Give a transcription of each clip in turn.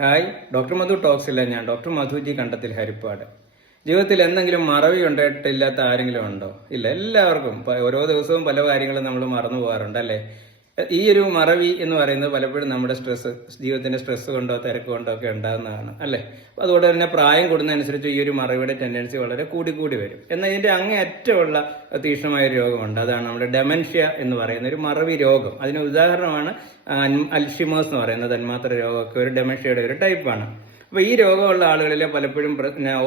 Hi, doctor മധു ടോക്സില്ല. ഞാൻ doctor Madhuji കണ്ടത്തിൽ ഹരിപ്പാട്. ജീവിതത്തിൽ എന്തെങ്കിലും മറവി ഉണ്ടായിട്ടില്ലാത്ത ആരെങ്കിലും ഉണ്ടോ? ഇല്ല, എല്ലാവർക്കും ഓരോ ദിവസവും പല കാര്യങ്ങളും നമ്മൾ മറന്നു പോകാറുണ്ട് അല്ലേ? ഈ ഒരു മറവി എന്ന് പറയുന്നത് പലപ്പോഴും നമ്മുടെ ജീവിതത്തിന്റെ സ്ട്രെസ് കൊണ്ടോ തിരക്ക് കൊണ്ടോ ഒക്കെ ഉണ്ടാകുന്നതാണ് അല്ലേ? അതുകൊണ്ട് തന്നെ പ്രായം കൂടുന്നതനുസരിച്ച് ഈ ഒരു മറവിയുടെ ടെൻഡൻസി വളരെ കൂടി വരും. എന്നാൽ ഇതിന്റെ അങ്ങേയറ്റമുള്ള തീക്ഷ്ണമായ ഒരു രോഗമുണ്ട്. അതാണ് നമ്മുടെ ഡെമൻഷ്യ എന്ന് പറയുന്ന ഒരു മറവി രോഗം. അതിന് ഉദാഹരണമാണ് അൽഷിമേഴ്സ് എന്ന് പറയുന്ന തന്മാത്ര രോഗമൊക്കെ ഒരു ഡെമൻഷ്യയുടെ ഒരു ടൈപ്പാണ്. അപ്പൊ ഈ രോഗമുള്ള ആളുകളിൽ പലപ്പോഴും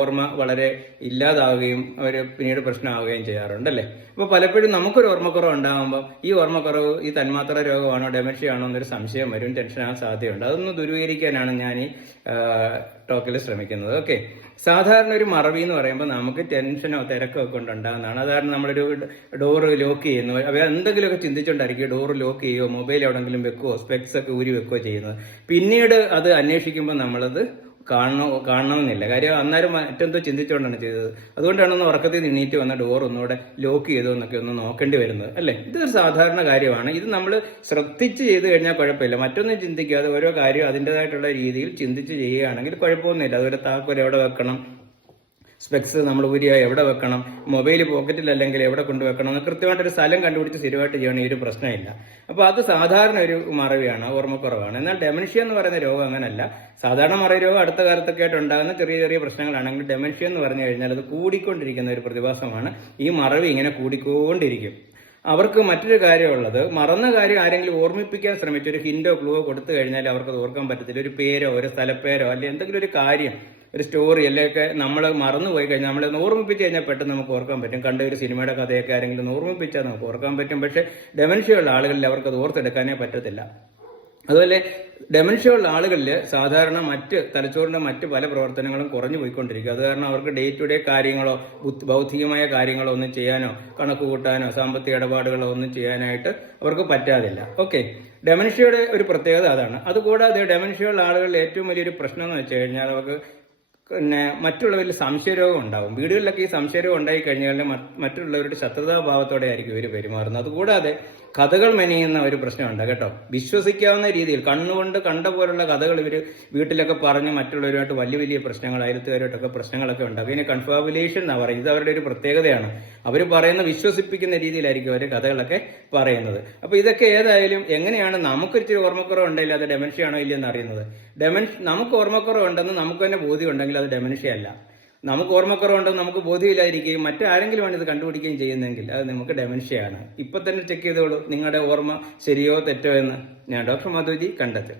ഓർമ്മ വളരെ ഇല്ലാതാവുകയും അവർ പിന്നീട് പ്രശ്നമാവുകയും ചെയ്യാറുണ്ട് അല്ലേ? അപ്പൊ പലപ്പോഴും നമുക്കൊരു ഓർമ്മക്കുറവ് ഉണ്ടാകുമ്പോൾ ഈ ഓർമ്മക്കുറവ് ഈ തന്മാത്ര രോഗമാണോ ഡെമൻഷ്യ ആണോ എന്നൊരു സംശയം വരും, ടെൻഷനാകാൻ സാധ്യതയുണ്ട്. അതൊന്ന് ദൂരീകരിക്കാനാണ് ഞാൻ ഈ ടോക്കിൽ ശ്രമിക്കുന്നത്. ഓക്കെ, സാധാരണ ഒരു മറവി എന്ന് പറയുമ്പോൾ നമുക്ക് ടെൻഷനോ തിരക്കോ ഒക്കെ കൊണ്ടുണ്ടാകുന്നതാണ്. അതാണ് നമ്മളൊരു ഡോറ് ലോക്ക് ചെയ്യുന്നു, അവർ എന്തെങ്കിലുമൊക്കെ ചിന്തിച്ചുകൊണ്ടായിരിക്കും ഡോറ് ലോക്ക് ചെയ്യുകയോ മൊബൈൽ എവിടെങ്കിലും വെക്കുകയോ സ്പെക്സ് ഒക്കെ ഊരി വെക്കുകയോ ചെയ്യുന്നത്. പിന്നീട് അത് അന്വേഷിക്കുമ്പോൾ നമ്മളത് കാണണമെന്നില്ല. കാര്യം അന്നേരം മറ്റെന്തോ ചിന്തിച്ചുകൊണ്ടാണ് ചെയ്തത്. അതുകൊണ്ടാണ് ഒന്ന് ഉറക്കത്തിൽ നിന്നീറ്റ് വന്ന ഡോർ ഒന്നുകൂടെ ലോക്ക് ചെയ്തോ എന്നൊക്കെ ഒന്ന് നോക്കേണ്ടി വരുന്നത് അല്ലേ? ഇതൊരു സാധാരണ കാര്യമാണ്. ഇത് നമ്മൾ ശ്രദ്ധിച്ച് ചെയ്ത് കഴിഞ്ഞാൽ കുഴപ്പമില്ല. മറ്റൊന്നും ചിന്തിക്കാതെ ഓരോ കാര്യം അതിൻ്റെതായിട്ടുള്ള രീതിയിൽ ചിന്തിച്ച് ചെയ്യുകയാണെങ്കിൽ കുഴപ്പമൊന്നുമില്ല. അതുപോലെ താക്കോൽ എവിടെ വെക്കണം, സ്പെക്സ് നമ്മൾ ഊരിയ എവിടെ വെക്കണം, മൊബൈൽ പോക്കറ്റിലല്ലെങ്കിൽ എവിടെ കൊണ്ടുവെക്കണം എന്ന് കൃത്യമായിട്ടൊരു സ്ഥലം കണ്ടുപിടിച്ച് സ്ഥിരമായിട്ട് ചെയ്യണം. ഈ ഒരു പ്രശ്നമില്ല. അപ്പോൾ അത് സാധാരണ ഒരു മറവിയാണ്, ഓർമ്മക്കുറവാണ്. എന്നാൽ ഡെമൻഷ്യ എന്ന് പറയുന്ന രോഗം അങ്ങനല്ല. സാധാരണ മറവി രോഗം അടുത്ത കാലത്തൊക്കെ ആയിട്ട് ഉണ്ടാകുന്ന ചെറിയ ചെറിയ പ്രശ്നങ്ങളാണെങ്കിൽ ഡെമൻഷ്യ എന്ന് പറഞ്ഞു കഴിഞ്ഞാൽ അത് കൂടിക്കൊണ്ടിരിക്കുന്ന ഒരു പ്രതിഭാസമാണ്. ഈ മറവി ഇങ്ങനെ കൂടിക്കൊണ്ടിരിക്കും. അവർക്ക് മറ്റൊരു കാര്യമുള്ളത്, മറന്ന കാര്യം ആരെങ്കിലും ഓർമ്മിപ്പിക്കാൻ ശ്രമിച്ച ഒരു ഹിന്റോ ക്ലൂവോ കൊടുത്തു കഴിഞ്ഞാൽ അവർക്ക് ഓർക്കാൻ പറ്റത്തില്ല. ഒരു പേരോ ഒരു സ്ഥലപ്പേരോ അല്ലെങ്കിൽ എന്തെങ്കിലും ഒരു കാര്യം, ഒരു സ്റ്റോറി അല്ലെങ്കിൽ നമ്മൾ മറന്നുപോയി കഴിഞ്ഞാൽ നമ്മളൊന്ന് ഓർമ്മിപ്പിച്ച് കഴിഞ്ഞാൽ പെട്ടെന്ന് നമുക്ക് ഓർക്കാൻ പറ്റും. കണ്ട ഒരു സിനിമയുടെ കഥയൊക്കെ ആരെങ്കിലും ഓർമ്മിപ്പിച്ചാൽ നമുക്ക് ഓർക്കാൻ പറ്റും. പക്ഷേ ഡെമൻഷ്യ ഉള്ള ആളുകളിൽ അവർക്ക് അത് ഓർത്തെടുക്കാനേ പറ്റത്തില്ല. അതുപോലെ ഡെമൻഷ്യ ഉള്ള ആളുകളിൽ സാധാരണ തലച്ചോറിന്റെ മറ്റ് പല പ്രവർത്തനങ്ങളും കുറഞ്ഞു പോയിക്കൊണ്ടിരിക്കും. അത് കാരണം അവർക്ക് ഡേ ടു ഡേ കാര്യങ്ങളോ ബൗദ്ധികമായ കാര്യങ്ങളോ ഒന്നും ചെയ്യാനോ കണക്ക് കൂട്ടാനോ സാമ്പത്തിക ഇടപാടുകളോ ഒന്നും ചെയ്യാനായിട്ട് അവർക്ക് പറ്റാതില്ല. ഓക്കെ, ഡെമൻഷ്യയുടെ ഒരു പ്രത്യേകത അതാണ്. അതുകൂടാതെ ഡെമൻഷ്യ ഉള്ള ആളുകളിൽ ഏറ്റവും വലിയൊരു പ്രശ്നം എന്ന് വെച്ച് കഴിഞ്ഞാൽ അവർക്ക് മറ്റുള്ളവരിൽ സംശയരോഗം ഉണ്ടാകും. വീടുകളിലൊക്കെ ഈ സംശയരോഗം ഉണ്ടായി കഴിഞ്ഞാൽ മറ്റുള്ളവരുടെ ശത്രുതാഭാവത്തോടെ ആയിരിക്കും ഇവർ പെരുമാറുന്നത്. അതുകൂടാതെ കഥകൾ മെനയുന്ന ഒരു പ്രശ്നമുണ്ട് കേട്ടോ. വിശ്വസിക്കാവുന്ന രീതിയിൽ കണ്ണുകൊണ്ട് കണ്ട പോലുള്ള കഥകൾ ഇവർ വീട്ടിലൊക്കെ പറഞ്ഞ് മറ്റുള്ളവരുമായിട്ട് വലിയ വലിയ പ്രശ്നങ്ങൾ, അയൽത്തുകാരുമായിട്ടൊക്കെ പ്രശ്നങ്ങളൊക്കെ ഉണ്ടാകും. ഇതിനെ കൺഫാബുലേഷൻ എന്നാ പറയും. ഇത് അവരുടെ ഒരു പ്രത്യേകതയാണ്. അവർ പറയുന്ന വിശ്വസിപ്പിക്കുന്ന രീതിയിലായിരിക്കും അവർ കഥകളൊക്കെ പറയുന്നത്. അപ്പൊ ഇതൊക്കെ ഏതായാലും എങ്ങനെയാണ് നമുക്കൊരിച്ചിരി ഓർമ്മക്കുറവ് ഉണ്ടെങ്കിൽ അത് ഡെമൻഷ്യ ആണോ ഇല്ലെന്ന് അറിയുന്നത്? നമുക്ക് ഓർമ്മക്കുറവ് ഉണ്ടെന്ന് നമുക്ക് തന്നെ ബോധ്യം ഉണ്ടെങ്കിൽ അത് ഡെമൻഷ്യ അല്ല. നമുക്ക് ഓർമ്മക്കുറവുണ്ടെന്ന് നമുക്ക് ബോധ്യമില്ലായിരിക്കുകയും മറ്റാരെങ്കിലുമാണ് ഇത് കണ്ടുപിടിക്കുകയും ചെയ്യുന്നതെങ്കിൽ അത് നമുക്ക് ഡെമൻഷ്യയാണ്. ഇപ്പൊ തന്നെ ചെക്ക് ചെയ്തോളൂ നിങ്ങളുടെ ഓർമ്മ ശരിയോ തെറ്റോ എന്ന്. ഞാൻ ഡോക്ടർ മധുജി കണ്ടെത്തും.